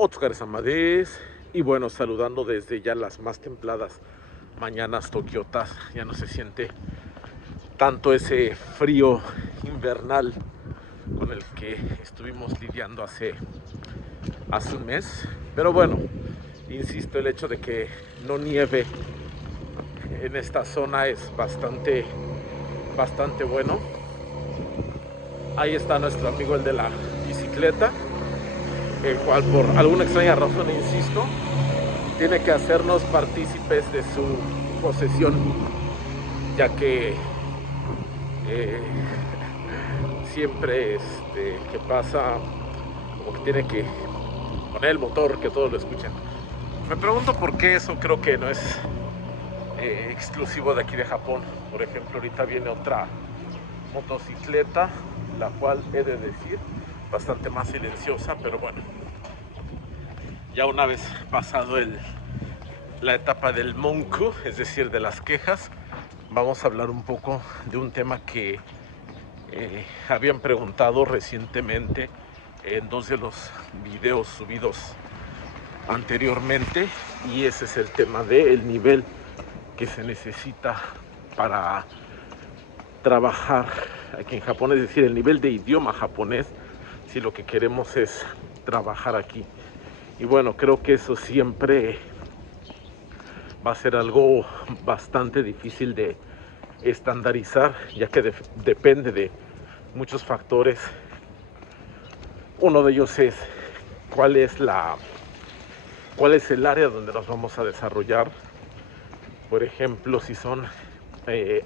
Óscar Amadez, y bueno, saludando desde ya las más templadas mañanas tokiotas. Ya no se siente tanto ese frío invernal con el que estuvimos lidiando hace un mes. Pero bueno, insisto, el hecho de que no nieve en esta zona es bastante bueno. Ahí está nuestro amigo, el de la bicicleta, el cual por alguna extraña razón, insisto, tiene que hacernos partícipes de su posesión, ya que siempre que pasa, como que tiene que poner el motor, que todos lo escuchen. Me pregunto por qué. Eso creo que no es exclusivo de aquí de Japón. Por ejemplo, ahorita viene otra motocicleta, la cual he de decir bastante más silenciosa, pero bueno, ya una vez pasado la etapa del monku, es decir, de las quejas, vamos a hablar un poco de un tema que habían preguntado recientemente en dos de los videos subidos anteriormente, y ese es el tema del nivel que se necesita para trabajar aquí en Japón, es decir, el nivel de idioma japonés, si lo que queremos es trabajar aquí. Y bueno, creo que eso siempre va a ser algo bastante difícil de estandarizar, ya que depende de muchos factores. Uno de ellos es cuál es el área donde nos vamos a desarrollar. Por ejemplo, si son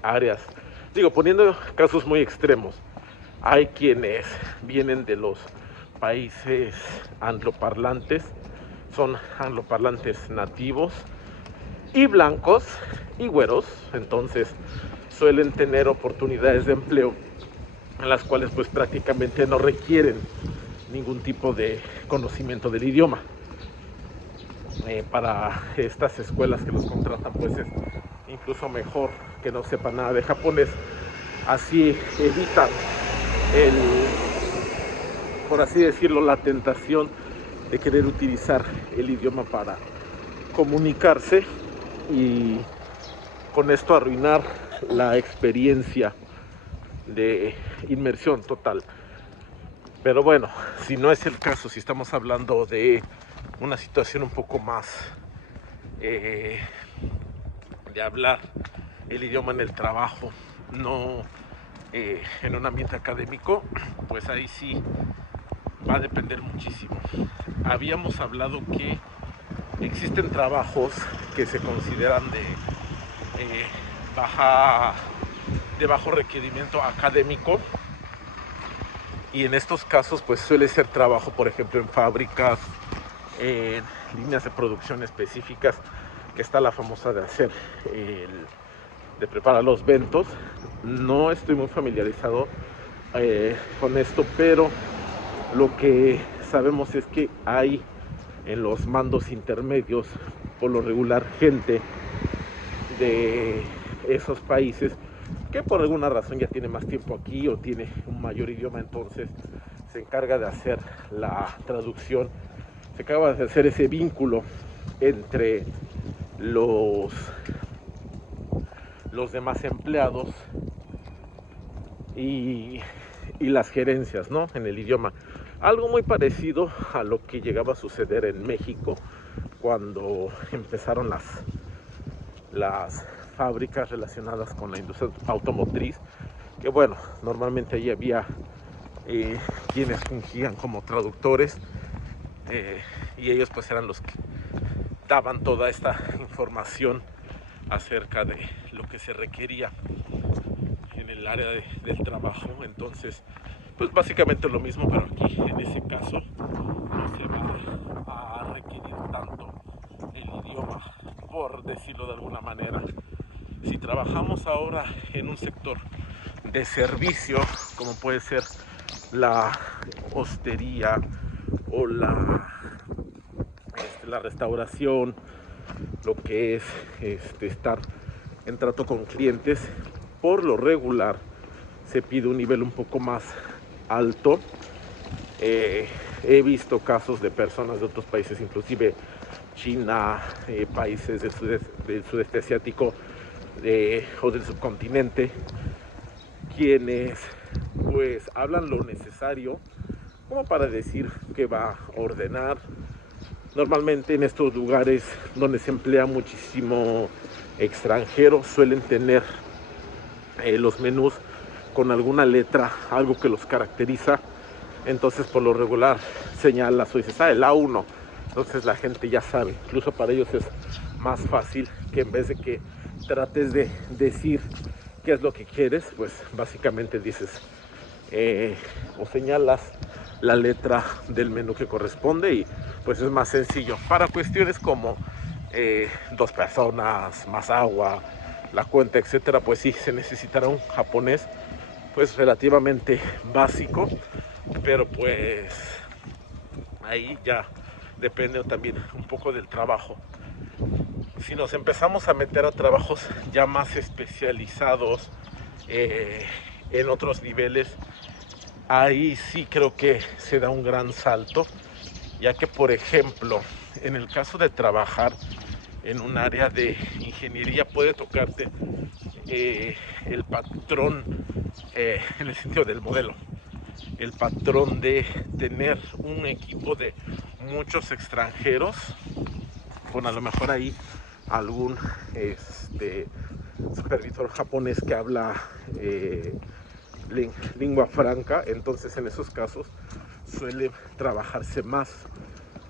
áreas, poniendo casos muy extremos, hay quienes vienen de los países angloparlantes, son angloparlantes nativos y blancos y güeros, entonces suelen tener oportunidades de empleo en las cuales pues prácticamente no requieren ningún tipo de conocimiento del idioma. Para estas escuelas que los contratan, pues es incluso mejor que no sepan nada de japonés. Así evitan por así decirlo, la tentación de querer utilizar el idioma para comunicarse y con esto arruinar la experiencia de inmersión total. Pero bueno, si no es el caso, si estamos hablando de una situación un poco más de hablar el idioma en el trabajo, no en un ambiente académico, pues ahí sí va a depender muchísimo. Habíamos hablado que existen trabajos que se consideran eh, de bajo requerimiento académico, y en estos casos pues suele ser trabajo, por ejemplo, en fábricas, en líneas de producción específicas, que está la famosa de hacer de preparar los bentos. No estoy muy familiarizado con esto, pero lo que sabemos es que hay en los mandos intermedios, por lo regular, gente de esos países que por alguna razón ya tiene más tiempo aquí o tiene un mayor idioma, entonces se encarga de hacer la traducción, se acaba de hacer ese vínculo entre los demás empleados y las gerencias, ¿no?, en el idioma. Algo muy parecido a lo que llegaba a suceder en México cuando empezaron las fábricas relacionadas con la industria automotriz, que bueno, normalmente ahí había quienes fungían como traductores, y ellos pues eran los que daban toda esta información acerca de lo que se requería en el área del trabajo. Entonces pues básicamente lo mismo, pero aquí en ese caso no se va a requerir tanto el idioma, por decirlo de alguna manera. Si trabajamos ahora en un sector de servicio, como puede ser la hostería o la restauración, lo que es estar en trato con clientes, por lo regular se pide un nivel un poco más alto. he visto casos de personas de otros países, inclusive China, países del sudeste asiático o del subcontinente, quienes pues hablan lo necesario como para decir que va a ordenar. Normalmente en estos lugares donde se emplea muchísimo extranjero suelen tener los menús con alguna letra, algo que los caracteriza. Entonces por lo regular señalas o dices, el A1. Entonces la gente ya sabe, incluso para ellos es más fácil que en vez de que trates de decir qué es lo que quieres, pues básicamente dices o señalas la letra del menú que corresponde y pues es más sencillo. Para cuestiones como 2 personas, más agua, la cuenta, etcétera, pues sí se necesitará un japonés pues relativamente básico, pero pues ahí ya depende también un poco del trabajo. Si nos empezamos a meter a trabajos ya más especializados en otros niveles, ahí sí creo que se da un gran salto, ya que por ejemplo en el caso de trabajar en un área de ingeniería puede tocarte el patrón en el sentido del modelo, el patrón de tener un equipo de muchos extranjeros con a lo mejor ahí algún supervisor japonés que habla lengua franca. Entonces en esos casos suele trabajarse más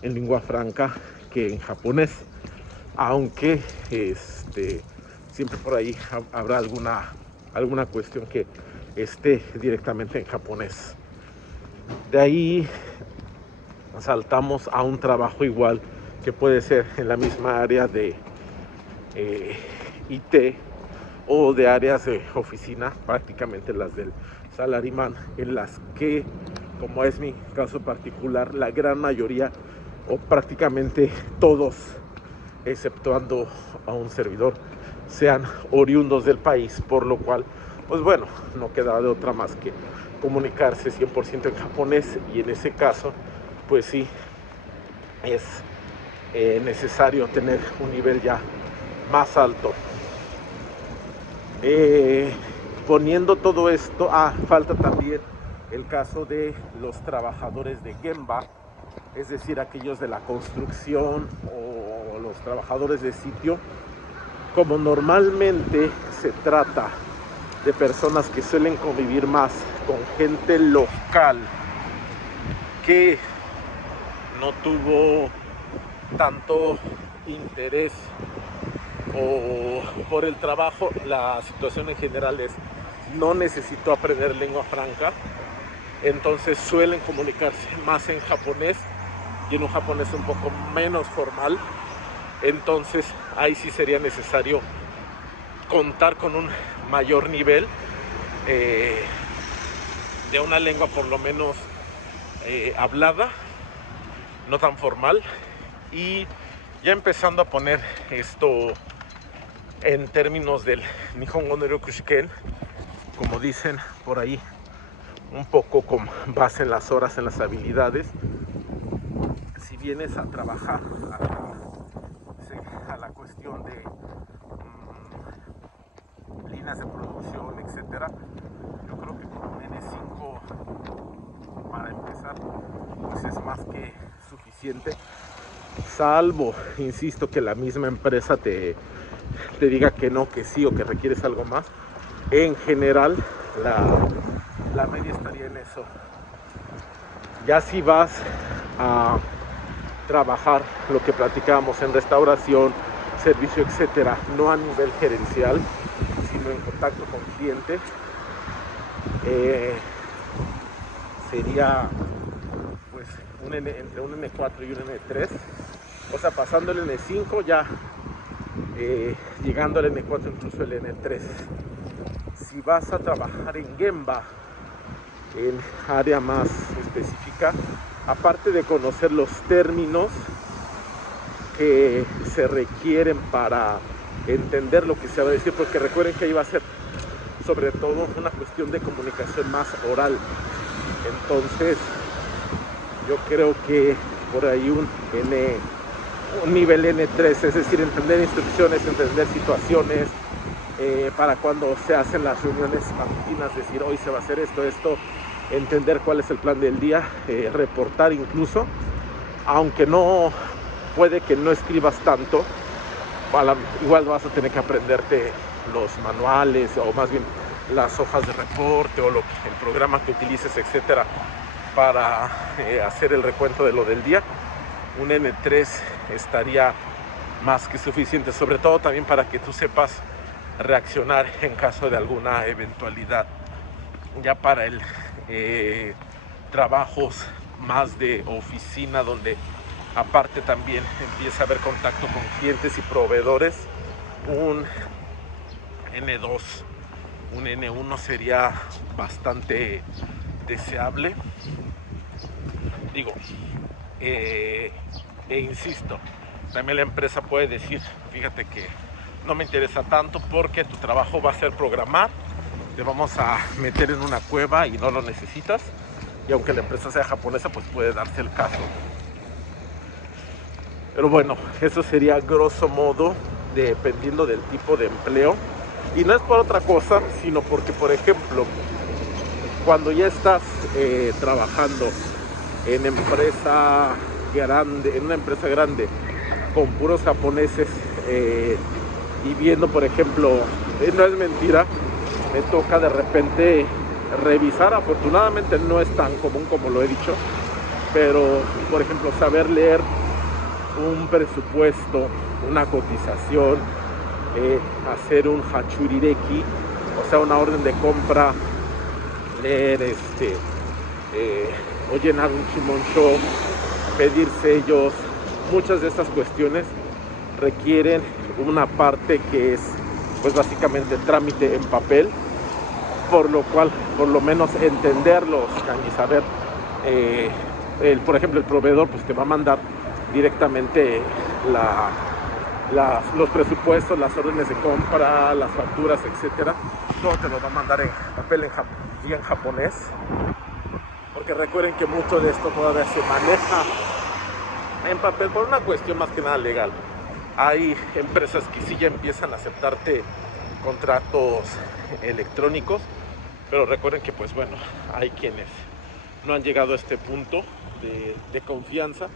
en lengua franca que en japonés, aunque siempre por ahí habrá alguna cuestión que esté directamente en japonés. De ahí saltamos a un trabajo igual que puede ser en la misma área de IT o de áreas de oficina, prácticamente las del salaryman, en las que, como es mi caso particular, la gran mayoría o prácticamente todos, exceptuando a un servidor, sean oriundos del país, por lo cual pues bueno, no queda de otra más que comunicarse 100% en japonés, y en ese caso pues sí es necesario tener un nivel ya más alto. Poniendo todo esto, falta también el caso de los trabajadores de Gemba, es decir, aquellos de la construcción o los trabajadores de sitio. Como normalmente se trata de personas que suelen convivir más con gente local que no tuvo tanto interés o por el trabajo, la situación en general es no necesito aprender lengua franca, entonces suelen comunicarse más en japonés y en un japonés un poco menos formal. Entonces ahí sí sería necesario contar con un mayor nivel de una lengua por lo menos hablada, no tan formal, y ya empezando a poner esto en términos del Nihongo no Ryokushiken, como dicen por ahí, un poco con base en las horas, en las habilidades. Si vienes a trabajar a la cuestión de líneas de producción, etcétera, yo creo que con un N5 para empezar pues es más que suficiente, salvo, insisto, que la misma empresa te diga que no, que sí, o que requieres algo más. En general la media estaría en eso. Ya si vas a trabajar lo que platicábamos en restauración, servicio, etcétera, no a nivel gerencial, sino en contacto con clientes, sería pues entre un N4 y un N3, o sea, pasando el N5 ya llegando al N4, incluso el N3. Si vas a trabajar en Gemba, en área más específica, aparte de conocer los términos que se requieren para entender lo que se va a decir, porque recuerden que ahí va a ser sobre todo una cuestión de comunicación más oral. Entonces yo creo que por ahí un nivel N3, es decir, entender instrucciones, entender situaciones, para cuando se hacen las reuniones matutinas, decir hoy se va a hacer esto, entender cuál es el plan del día, reportar incluso, aunque no puede que no escribas tanto, igual vas a tener que aprenderte los manuales o más bien las hojas de reporte o el programa que utilices, etcétera, para hacer el recuento de lo del día. Un N3 estaría más que suficiente, sobre todo también para que tú sepas reaccionar en caso de alguna eventualidad. Ya para el trabajos más de oficina, donde aparte también empieza a haber contacto con clientes y proveedores, un N2, un N1 sería bastante deseable. Digo, e insisto, también la empresa puede decir, fíjate que no me interesa tanto porque tu trabajo va a ser programar, te vamos a meter en una cueva y no lo necesitas, y aunque la empresa sea japonesa, pues puede darse el caso. Pero bueno, eso sería grosso modo, dependiendo del tipo de empleo, y no es por otra cosa, sino porque, por ejemplo, cuando ya estás trabajando en una empresa grande con puros japoneses, y viendo, por ejemplo, no es mentira, me toca de repente revisar, afortunadamente no es tan común como lo he dicho, pero por ejemplo saber leer un presupuesto, una cotización, hacer un hachurireki, o sea, una orden de compra, leer o llenar un chimonsho, pedir sellos. Muchas de estas cuestiones requieren una parte que es pues básicamente trámite en papel, por lo cual por lo menos entenderlos y saber, por ejemplo, el proveedor pues te va a mandar directamente los presupuestos, las órdenes de compra, las facturas, etcétera. Todo te lo va a mandar en papel y en japonés, porque recuerden que mucho de esto todavía se maneja en papel por una cuestión más que nada legal. Hay empresas que sí ya empiezan a aceptarte contratos electrónicos, pero recuerden que pues bueno, hay quienes no han llegado a este punto de confianza.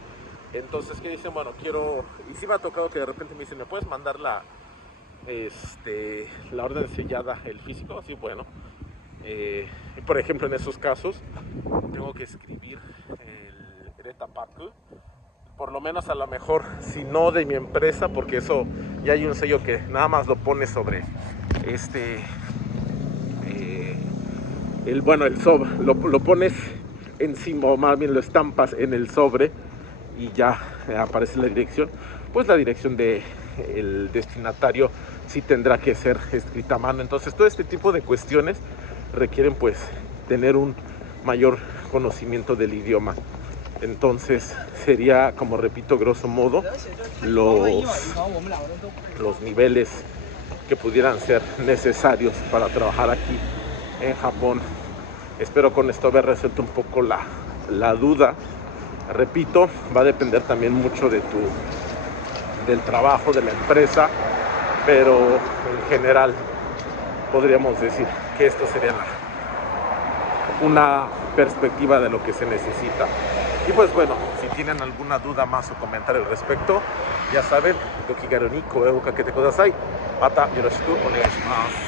Entonces que dicen, bueno, quiero, y sí me ha tocado que de repente me dicen, ¿me puedes mandar la orden sellada, el físico? Así, bueno, por ejemplo, en esos casos tengo que escribir el Retapaku, por lo menos a lo mejor, si no de mi empresa, porque eso ya hay un sello que nada más lo pone sobre el sobre, lo pones encima, o más bien lo estampas en el sobre y ya aparece la dirección. Pues la dirección del destinatario sí tendrá que ser escrita a mano. Entonces todo este tipo de cuestiones requieren pues tener un mayor conocimiento del idioma. Entonces sería, como repito, grosso modo, los niveles que pudieran ser necesarios para trabajar aquí en Japón. Espero con esto haber resuelto un poco la duda. Repito, va a depender también mucho del trabajo, de la empresa, pero en general podríamos decir que esto sería una perspectiva de lo que se necesita. Y pues bueno, si tienen alguna duda más o comentario al respecto, ya saben, Gokigaru ni koe o kakete kudasai. Mata yoroshiku onegai shimasu.